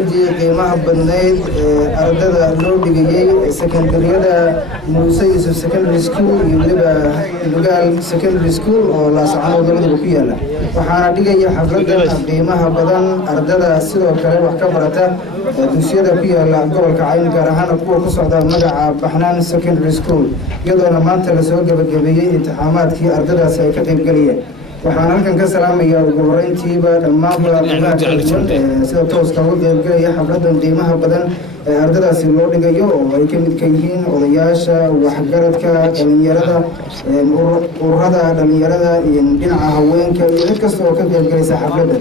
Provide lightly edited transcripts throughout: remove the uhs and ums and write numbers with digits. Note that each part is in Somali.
بدي قيمة بنيت أردنا لودي سكندرية موسى يوسف سكندري سكول يبقى لقال سكندري سكول أو لا سعنا ودرنا بقية وحنا دقيقة حفلة قيمة بدن أردنا سيدو كلام وحكبرته دوسية بقية لا قبل كعين كرهنا قوة قصة مجا بحنان سكندري سكول يدونا ما أنت لسوق بجبية امتحانات كي أردنا سيكتب قلية waxaan halkan ka salaamayaa ugu horeyntiiba dhammaan sida tooska uga qaybgalaya xafladan qiimaha badan ee ardaydaasi loo dhigayo oo ay ka mid ka yihiin odayaasha waxgaradka dhalinyarada ururada dhalinyarada iyo dhinaca haweenka iyo cid kasta oo ka qaybgalaysa xafladda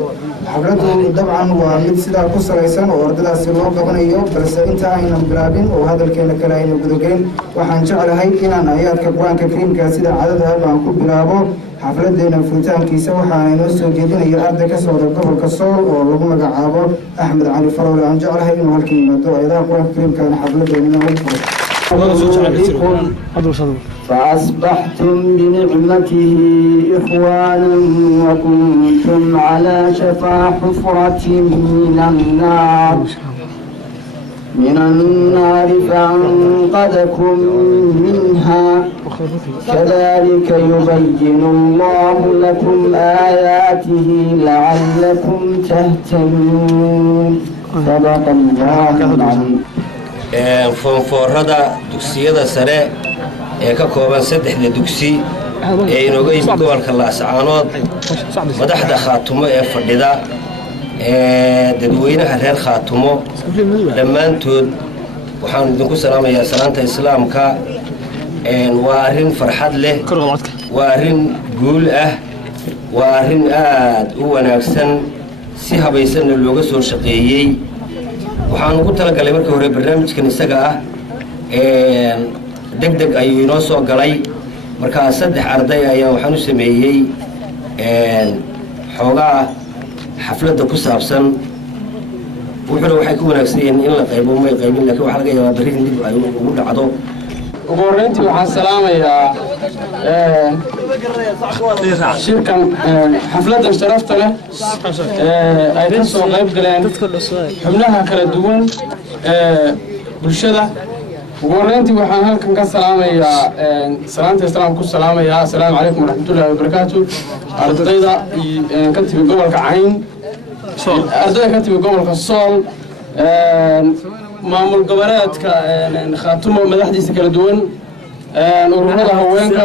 xafladdu dabcan waa mid sidaa ku salaysan oo ardaydaasi loo qabanayo balse inta aynan bilaabin oo hadalkeena kale ayna gudagelin waxaan jeclahay inaan aayaadka qur-aanka kariimka sida caadada baan ku bilaabo xafladeena furitaankiisa waxaana inoo soo jeedinaya arday ka socda gobolka sool oo lagu magacaabo axmed cali farowle aan jeclahay inuu halkan yimaado ayadaha qur-aanka kariimkaana xafladeena فأصبحتم بنعمته إخوانا وكنتم على شفا حفرة من النار فأنقذكم منها كذلك يبين الله لكم آياته لعلكم تهتدون صدق الله العظيم. فورada dugsiyada sare ee ka kooban 3 dugsi ee inooga yimid gobolka Laascaanood madaxda Khaatumo ee fadhida dadweynaha reer Khaatumo dhammaantood waxaan idinku salaamayaa salaanta islaamka waa arrin farxad leh waa arrin guul ah waa arrin aad u wanaagsan si habaysan looga soo shaqeeyay waxaan ugu talagalay markii hore barnaamijkan isaga ah degdeg ayuu inoo soo galay markaa 3 arday ayaa waxaan u sameeyay xoogaa xafladda ku saabsan wuxuuna waxay ku wanaagsan yihiin in la qaybo may qaybin laakiin waxa laga yaabaa bari dib ay ugu dhacdo ugu horeyntii waxaan salaamayaa shirkan xafladda sharafta leh ay ka soo qayb galeen xubnaha kala duwan bulshada ugu horeyntii waxaan halkan ka salaamayaa salaanta islaamka ku salaamayaa assalaamu calaykum waraxmatullaahi wabarakaatu ardayda ka timi gobolka cayn ardayda ka timi gobolka sool maamul goboleedka Khaatumo madaxdiisa kala duwan ururada haweenka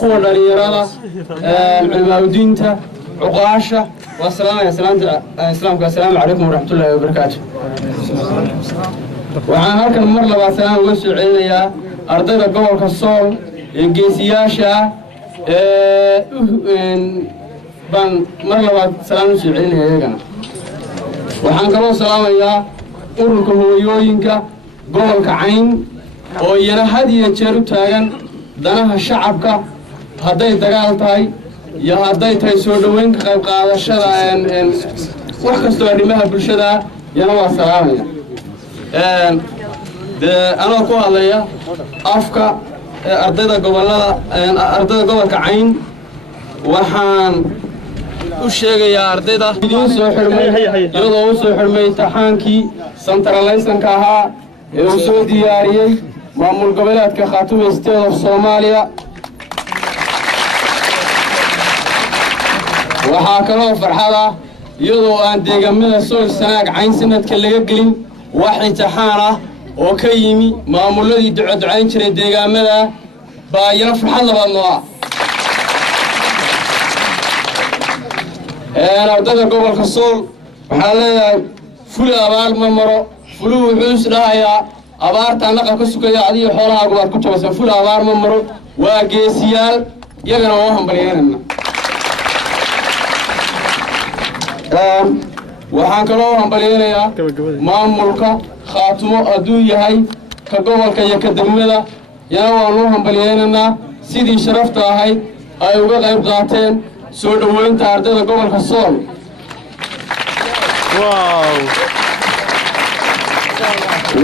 kuwa dhalinyarada culimaadudiinta cuqaasha wa salaamaya salaanta islaamka assalaamu calaykum waraxmatullaahi wabarakaatu waxaan halkan mar labaad salaam uga soo celinayaa ardayda gobolka sool ee geesiyaasha baan mar labaad salaam u soo celinayaa iyagana waxaan kaloo salaamayaa ururka hooyooyinka gobolka cayn oo iyana had iyo jeer u taagan danaha shacabka hadday dagaal tahay iyo hadday tahay soo dhoweynka qayb qaadashada wax kastoo arrimaha bulshada yana waa salaamaya anoo ku hadlaya afka ardayda gobolka cayn waxaan u sheegayaa ardayda idiin soo xirmay iyadoo u soo xirmay imtixaankii centralisanka ahaa ee uu soo diyaariyey maamul goboleedka Khaatume State of Soomaaliya. waxaa kaloo farxad ah iyadoo aan deegaamada Sool Sanaag Cayn sanadka laga gelin wax imtixaan ah oo ka yimi maamuladii ducayn jiray deegaamada baa iyana farxad labaad noo ah. ardayda gobolka Sool waxaa leeyahay fuli abaal ma maro fulu wuxuu isdhahayaa abaarta naqa ka sugaya adiga xoolahaagu waad ku jabaysaa fuli abaar ma maro waa geesiyaal iyagana waa hambalyeynayna. waxaan kaloo hambalyeynayaa maamulka Khaatumo hadduu yahay ka gobolka iyo ka degmada yana waanu hambalyeynaynaa sidii sharafta ahayd ay uga qayb qaateen soo dhaweynta ardayda gobolka Sool.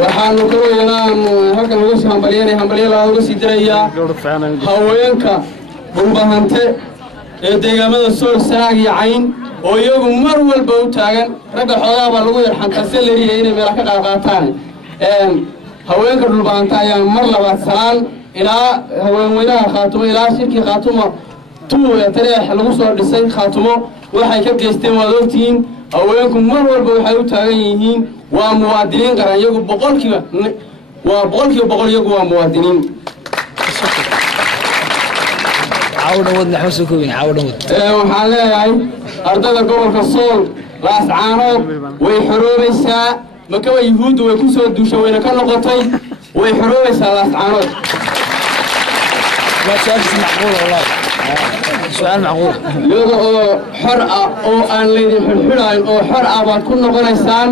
waxaanu kaloo yanaan halkan uga soo hambalyeynay hambalyada uga sii dirayaa haweenka dhulbahante ee deegaamada Sool Sanaag iyo Cayn oo iyagu mar walba u taagan ragga xoolaha baa lagu yarxantaa salariga inay meel ka qaataan. haweenka dhulbahante ayaa mar labaad salaan ilaa haweenweynaha Khaatumo ilaa shirkii Khaatumo tariix lagu soo dhisay Khaatumo waxay ka geysteen waad ogtihiin haweenku mar walba waxay u taagan yihiin waa muwaadiniin qaran iyagu boqolkiiba boqol iyagu waa muwaadiniin. waxaan leeyahay ardayda gobolka Sool laascaanood way xoroobaysaa makaba yuhuuddu way ku soo duushay wayna ka noqotay way xoroobaysaa laascaanood. سؤال معقول iyadoo xor ah oo aan leedin xirxirayn oo xor ah baad ku noqonaysaan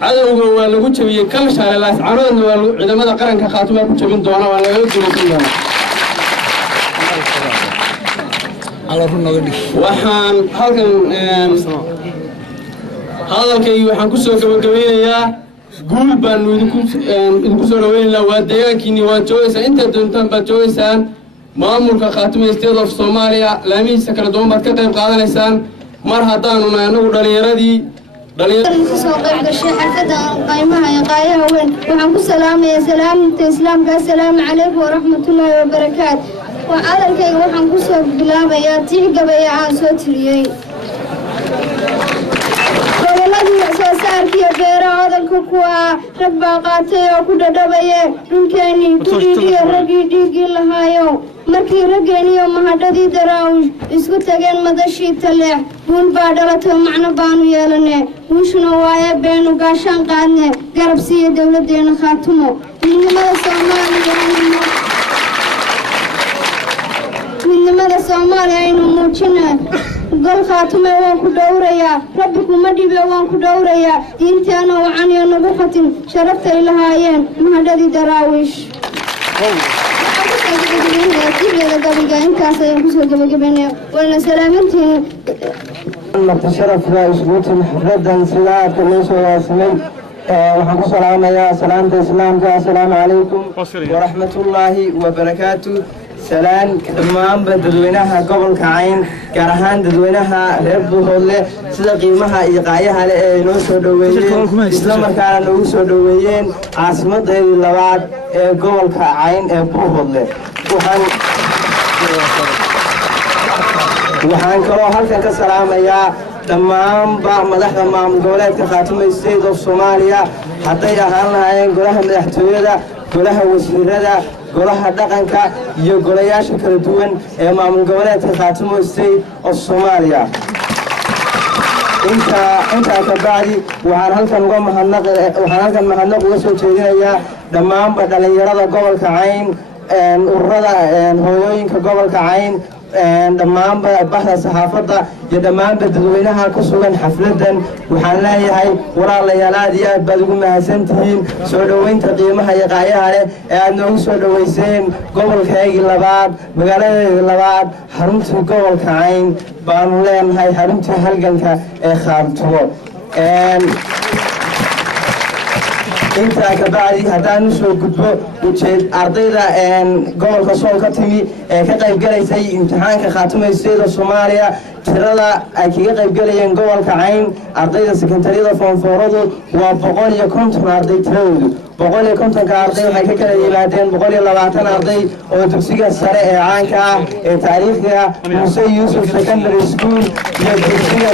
cadawga waa lagu jabiyay kalshaale laascaanoodna waa ciidamada qaranka Khaatumo ku jabin doona waa laga duulaysan doona. waxaan halkan hadalkayga waxaan ku soo gabagabeynayaa guul baan idinku soo dhaweynaynaa waa deegaankiinni waa joogaysaan inta doontaan baad joogaysaan maamulka Khaatume State of Soomaaliya laamihiisa kala duwan baad ka qayb qaadanaysaan mar haddaanu nahay anagu dhalinyaradii soo qayb gashay xafladda qaymaha iyo qaayaha weyn waxaan ku salaamayaa salaamta islaamka assalaamu calaykum waraxmatullaahi wabarakaatu. hadalkayga waxaan ku soo bilaabayaa tii gabaya aan soo tiriyey goboladii soo saarkiiyo beeraha odalka kuwa rag baa qaatay oo ku dhadhabaye dhulkeenii ku dhiidhiyo raggii dhiiggii lahaayo markii raggeeniyo mahadhadii daraawish isku tageen madashii taleex guul baa dhalatay macno baanu yeelane guushuna waaye beenu gaashaan qaadne garab siiya dowladdeena Khaatumo midnimada Soomaaliya aynu muujina gol Khaatume waan ku dhowrayaa rabbi kuma dhibe waan ku dhowrayaa diinteena wacan iyo nagu khatin sharaftay lahaayeen mahadhadii daraawish. intaas ayaan kusoo gabagabeynaya waana salaamantiin شرف رئيسكم حفلة سلاك ليس واسمي وحكو سلام يا سلام الإسلام السلام عليكم ورحمة الله وبركاته. سلام تمام بدوينها قبل كعين كرهان بدوينها رب الله سلا قيمها إيقاعها لنوسو دويين إسلام كان نوسو دويين عاصمة اللوات قبل كعين بوه waxaan kaloo halkan ka salaamayaa dhammaanba madaxda maamul goboleedka Khaatume State of Soomaaliya hadday ahaan lahaayeen golaha madaxtooyada golaha wasiirada golaha dhaqanka iyo golayaasha kala duwan ee maamul goboleedka Khaatume State of Soomaaliya. inta ka bacdi waxaan halkan mahadnaq uga soo jeedinayaa dhammaanba dhalinyarada gobolka Cayn ururada hooyooyinka gobolka Cayn dhammaanba bahda saxaafadda iyo dhammaanba dadweynaha ku sugan xafladan waxaan leeyahay walaalayaal aad iyo aad baad ugu mahadsantihiin soo dhaweynta qiimaha iyo qaayaha leh ee aad noogu soo dhaweyseen gobolkaygii labaad magaaladeedii labaad xaruntii gobolka Cayn baanu leenahay xaruntii halganka ee Khaatumo. intaa kabacdi haddaan usoo gudbo ardayda gobolka sool ka timi ee ka qaybgalaysay imtixaanka khaatimaysteeda Soomaaliya tirada ay kaga qaybgalayeen gobolka Cayn ardayda sekondariyada foonfooradu waa 150 arday tiradoodu 150 arday waxay ka kala yimaadeen 120 arday oo dugsiga sare ee caanka ah ee taariikhiga Muuse Yuusuf Secondary School iyo dugsiga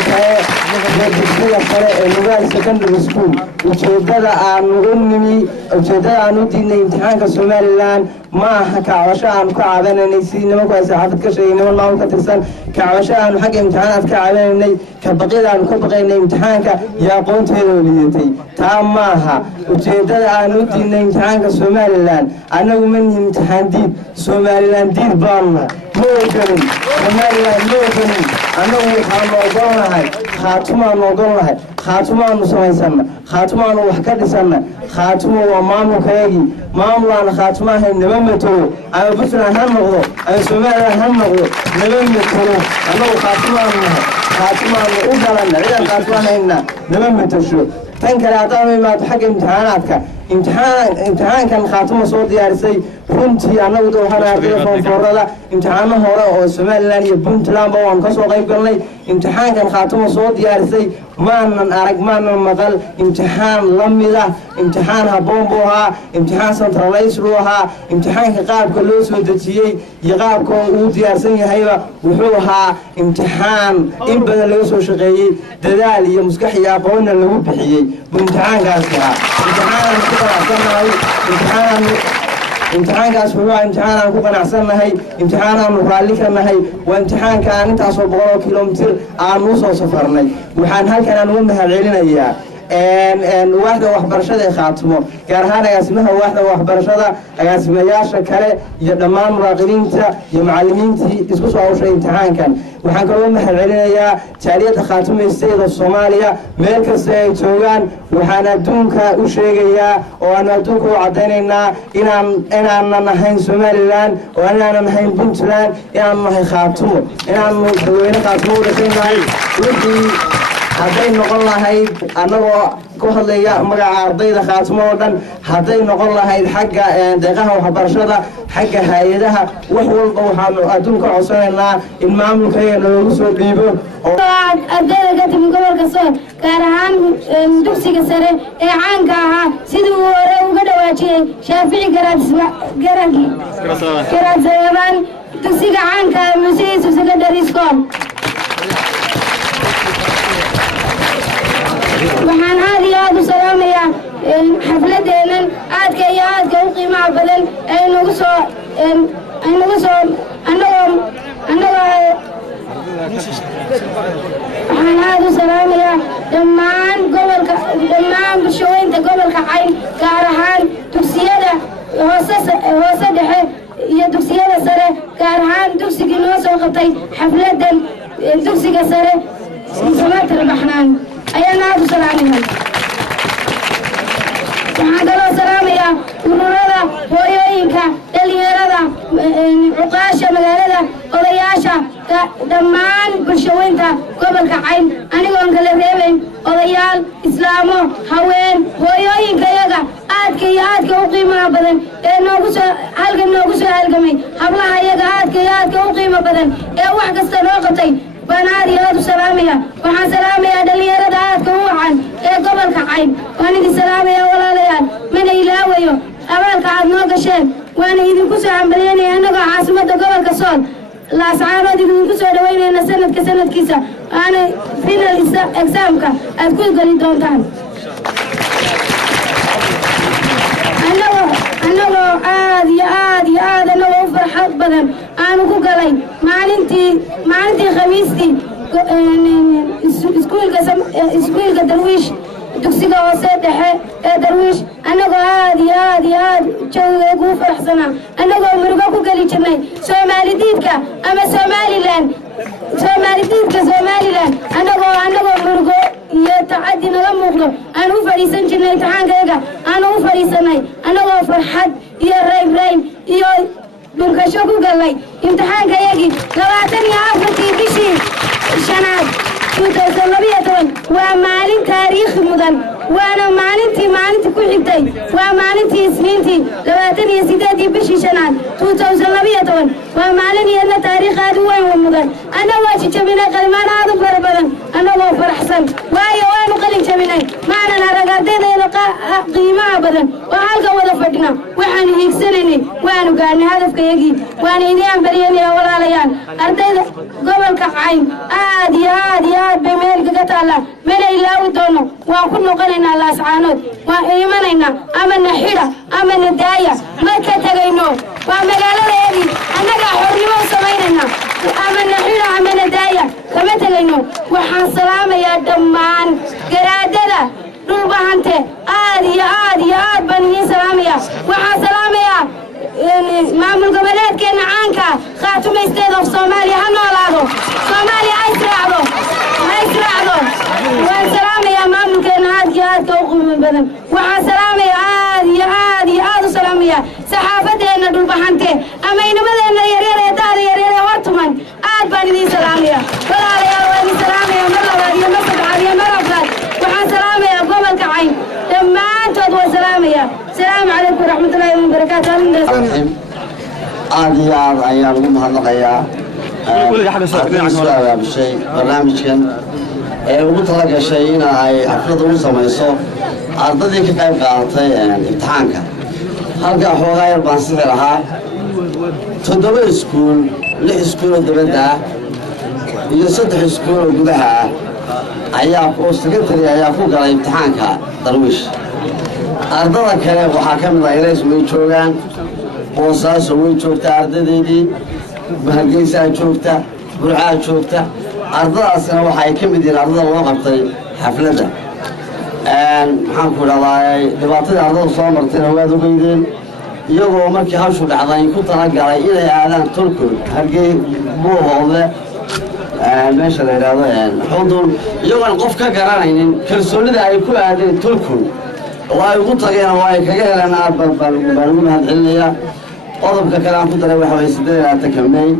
sare ee Nugaal Secondary School ujeedada aan u diidnay imtixaanka Somaliland ma aha kacwasho aan ku caawinaynay si nimanku ay saxaafad ka sheegeen niman maamul ka tirsan kacwasho aan xagga imtixaanaad ka caawinaynay ka baqida aan ka baqaynay imtixaanka iyo aqoonteeda oo liidatay taa ma aha ujeedada aan u diidnay imtixaanka Somaliland anagu ma nihin imtixaan diid Somaliland diid baana ma ogonin Somaliland ma ogonin anagu waxaan ogolnahay khaatumaan samaysana khaatumaan wax ka dhisana khaatumo waa maamulkeegi maamulaan khaatumaha naba matalo ama Puntland ha noqdo ama Somaliland ha noqdo naba matalo anagu khaatumaan u dhalan ciidan khaatumaha naba matasho tan kale haddaan imaado xagga imtixaanaadka imtixaankan khaatimo soo diyaarisay runtii anagu waxaan ardayda foonfoorada imtixaano hore oo Somaliland iyo Puntland waan ka soo qayb galnay imtixaankan khaatimo soo diyaarisay maanan arag maanan maqal imtixaan lamid ah imtixaan habboon buu ahaa imtixaan centralized buu ahaa imtixaanka qaabka loo soo dejiyey iyo qaabka uu diyaarsan yahayba wuxuu ahaa imtixaan in badan laga soo shaqeeyey dadaal iyo maskax iyo aqoonna lagu bixiyey imtixaankaas ahaa imtixaankaas wuxuu imtixaan aan ku qanacsanahay imtixaan aan raalli ka nahay waa imtixaanka aan intaasoo 100 kilomitir aan u soo safarnay waxaan halkan aan uga mahadcelinayaa waaxda waxbarashada ee khaatimo gaar ahaan agaasimaha waaxda waxbarashada agaasimayaasha kale iyo dhammaan muraaqibiinta iyo macallimiintii isku soo hawshay imtixaankan waxaan kaloo mahadcelinayaa jaaliyadda khaatimaysteeda Soomaaliya meel kasta ay joogaan waxaan adduunka u sheegayaa oo aan adduunka u cadaynaynaa inaanan ahayn Somaliland oo inaanan ahayn Puntland inaan nahay khaatimo inaan dadweyne khaatimo u dhashay wixii hadday noqon lahayd anagoo ku hadlaya magaca ardayda khaatimo oo dhan hadday noqon lahayd xagga deeqaha waxbarashada xagga hay'adaha wax walba waxaan adduunka codsanaynaa in maamulkeena loogu soo dhiibo ardayda ka timi gobolka Sool gaar ahaan dugsiga sare ee caanka ahaa sidii uu hore uga dhawaajiyay Shaafici Garaadsamaan dugsiga caanka Muuse Yuusuf Secondary School waxaan aad iyo aad u salaamayaa xafladeenan aadka iyo aadka u qiimaha badan ee nagu soo waxaan aad u salaamayaa dhammaan bulshooyinka gobolka Cayn gaar ahaan dugsiyada hoose dhexe iyo dugsiyada sare gaar ahaan dugsigii noo soo qabtay xafladan dugsiga sare Samatar Baxnaan ayaan aad u salaamayaa waxaan kaloo salaamayaa ururada hooyooyinka dhalinyarada cuqaasha magaalada odayaasha dhammaan bulshooyinka gobolka Cayn anigoon kala reebayn odayaal islaamo haween hooyooyinka iyaga aadka iyo aadka u qiimaha badan ee noogu soo halgamay hablaha iyaga aadka iyo aadka u qiimo badan ee wax kasta noo qabtay baan aad iyo aad u salaamayaa waxaan salaamayaa dhalinyarada aadka u wacan ee gobolka Cayn waan idin salaamayaa walaalayaal mana ilaawayo abaalka aad noo gasheen waana idinku soo hambalyeynaya annagoo caasimadda gobolka Sool laascaanood idinku soo dhaweynayna sanadkiisa aana final examka aad ku gali doontaan annagoo aad iyo aad annagoo u farxad badan aanu ku galay maalintii khamiistii iskuulka Darwiish dugsiga hoose dhexe ee Darwiish annagoo aad iyo aad jooga ugu faraxsanaa annagoo murugo ku gali jirnay Soomaalidiidka ama Somaliland annagoo murugo iyo tacaddi naga muuqdo aan u fadhiisan jirnay imtixaankayga aan u fadhiisanay annagoo farxad iyo rayn iyo dhunkasho ku galay imtixaankayagii 24 bishii shanaad 2012 waa maalin taariikhi mudan badan waana maalintii ku xigtay waa maalintii isniintii 28 bishii shanaad 2012 waa maalin iyadna taariikh aad u weyn oo mudan annagoo jajabinay qalmaan aad u fara badan annagoo faraxsan waayo waanu qalin jabinay maanan arag ardaydeeda qiimaha badan oo halka wada fadhina waxaan hiigsanaynay waanu gaarnay hadafkayagii waana idin baryanaya walaalayaal ardayda gobolka Cayn aad iyo aad bay meel kaga taala meel ilaawi doono waan ku noqonaynaa laascaanood waan iimanaynaa ama naxira ama nadaaya ma ka tagayno waa magaaladeedii annaga xornimo samaynayna ama naxira ama nadaaya kama tagayno waxaan salaamayaa dhammaan garaadada dhulbahante aad iyo aad baan idin salaamayaa waxaan salaamayaa maamul goboleedkeena caanka khaatumaysteeda of Soomaaliya ha noolaado Soomaaliya ha israacdo waan salaamayaa maamulkeena aad iyo aad u qiimo badan waxaan salaamayaa aad iyo aad u salaamayaa saxaafadeena dhulbahante ama inamadeenna yaryar ee daada yaryar ee hortuman aad baan idin salaamayaa walaalayaal waan idin salaamayaa mar labaad iyo mar saddexaad iyo mar afraad waxaan salaamayaa gobolka Cayn dhammaantood waan salaamayaa السلام عليكم ورحمة الله وبركاته aad iyo aad ayaan ugu mahadnaqayaa bishay barnaamijkan ee ugu talagashay in ay xaflad ugu samayso ardadii ka qayb qaadatay imtixaanka halka xoogaa yar baan sixi lahaa 7 iskuul 6 iskuul oo dibadda ah iyo 3 iskuul oo gudaha ah ayaa secondary ayaa ku galay imtixaanka darwiish ardada kale waxaa ka mid ah Ilays way joogaan Boosaaso way joogtaa ardadeedii Hargeysa joogta Burca joogta ardadaasna waxay ka mid yihiin ardada loo qabtay xafladda maxaan ku dhawaayay dhibaatada ardada soo martayna waad ogeydeen iyagoo markii hawshu dhacday ku talagalay inay aadaan Turku Hargey Buuhoodle meesha la yiraahdo xudun iyagoo qof ka garanaynin kalsoonida ay ku aadeen Turku way ugu tageen way kaga helaan aad baan ugu mahadcelinayaa qodobka kale aan ku daray waxa way 8 May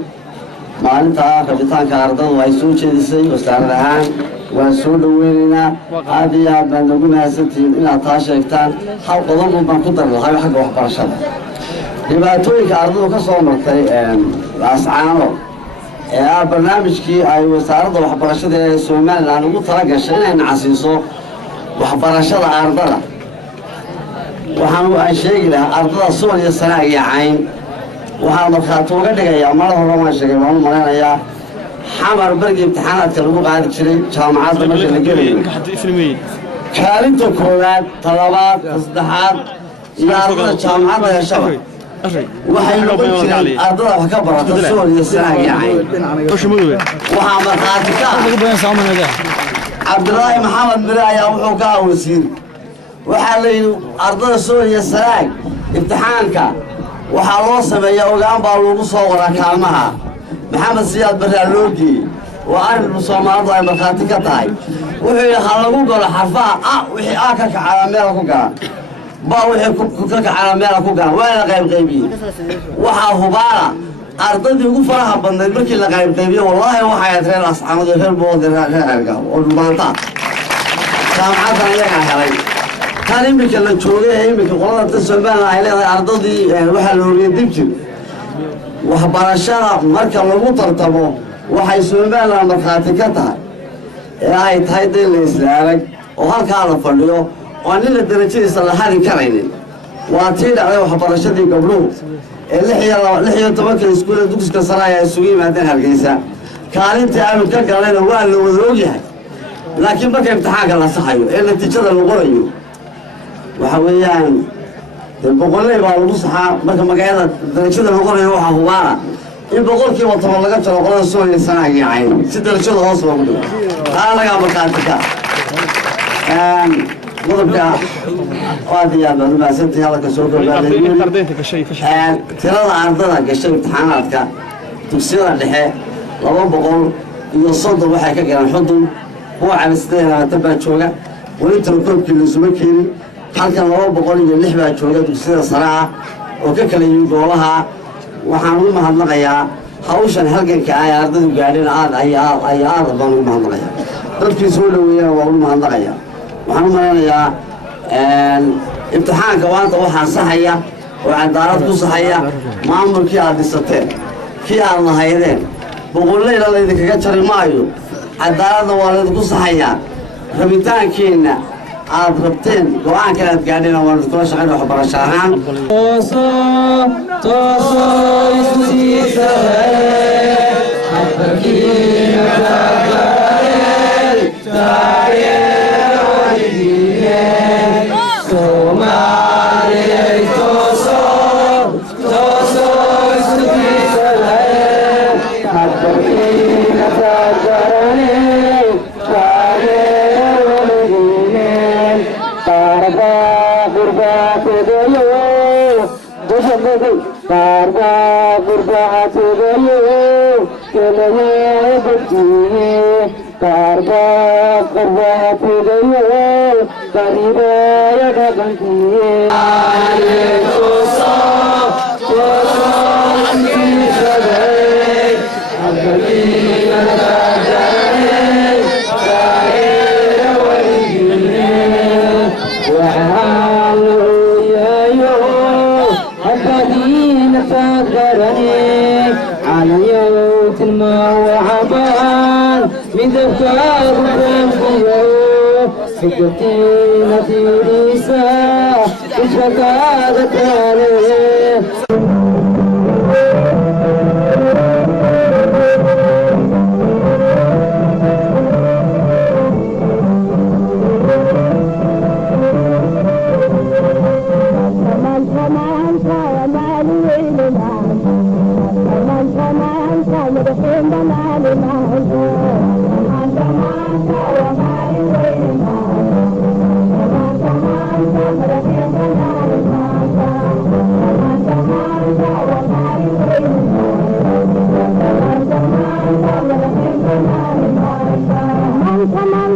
maalinta kabitaanka ardadu ay soo jeedisay wasaaradda ahaan waan soo dhaweynaynaa aad iyo aad baan ugu mahadsantihiin inaad taa sheegtaan hal qodob baan ku daray xagga waxbarashada dhibaatooyinka ardadu ka soo martay laascaano ee barnaamijkii ay wasaaradda waxbarashada ee Soomaaliland ugu talagashay inay nacasiiso waxbarashada ardada waxaan sheegi lahaa ardada Soon iyo Sanaag iyo Cayn waxaan markaa uga dhigayaa mar hore waan sheegay waan maranayaa xamar bargi imtixaanaadka lagu qaadi jiray jaamacadda marka la gelayo kaalinta koowaad talabaad saddexaad iyo ardada jaamacadda heshaba waxay noqon jireen ardada wax ka barata Soon iyo Sanaag iyo Cayn waxaa markaati ka Cabdullaahi Maxamed Mire ayaa wuxuu ka wasiir waxaa la yidhi ardada Soon iyo Sanaag imtixaanka waxaa loo sameeyaa ogaan baa lagu soo qoraa kaalmaha Maxamed Siyaad Barre loo geeyey waa arrin Soomaalidu ay markhaati ka tahay wuxuu yidhi ha lagu galo xarfaha wixii ka kacaya meel ku galan ba wixii ka kacaya meel ku galan waa la qaybiyey waxaa hubaala ardadii ugu faraha badnayd markii la qaybiyey wallaahi waxay ahayd asxaabada reer boodira reerga oo maanta jaamacadda ayaga helay kan imika la joogay imika qolada Soomaaliland ay leedahay ardadii waxa la horiyay dib jir waxbarashada marka lagu tartamo waxay Soomaaliland markhaati ka tahay ee ay tahay deel islaamig oo halkaa la fadhiyo oo nin la darajadiisa la harin karaynin waa tii dhacday waxbarashadii gabdhuhu ee 16 iskuul dugsiga sare ay isugu yimaadeen Hargeysa kaalintii aanu ka galayna waa la wada ogyahay laakiin marka imtixaanka la saxayo ee natiijada la qorayo waxa weeyaan boqolay baa lagu saxaa marka magaalada darajada la qorayo waxa hubaana in boqolkiiba 10 laga jaro qolada Soon iyo Sanaag iyo Cayn si darajada hoos loogu dhigo laga markaati ka qodobka aad iyo aad baan maasantii halka soo gabagabay tirada ardada gashay imtixaanaadka dugsiyada dhexe 230 waxay ka galaan xudun kuwa calisteena tabaa jooga wali tarkoobkii la soo keenay halkan 206 baa jooga dugsiyada sare ah oo ka kala yimid goolaha waxaan u mahadnaqayaa hawshan halganka ay ardadu gaadheen aad baan u mahadnaqayaa dadkii soo dhaweeyay waa u mahadnaqayaa waxaan u maleynayaa imtixaanka maanta waxaa saxaya oo cadaalad ku saxaya maamulkii aad dhisateen kii aad lahaydeen boqollayna laydinkaga jari maayo cadaaladna waa laydinku saxayaa rabitaankiinna aad rabteen go-aanka aad gaadhina waan iskula shaqayn waxbarasho ahaan Come on,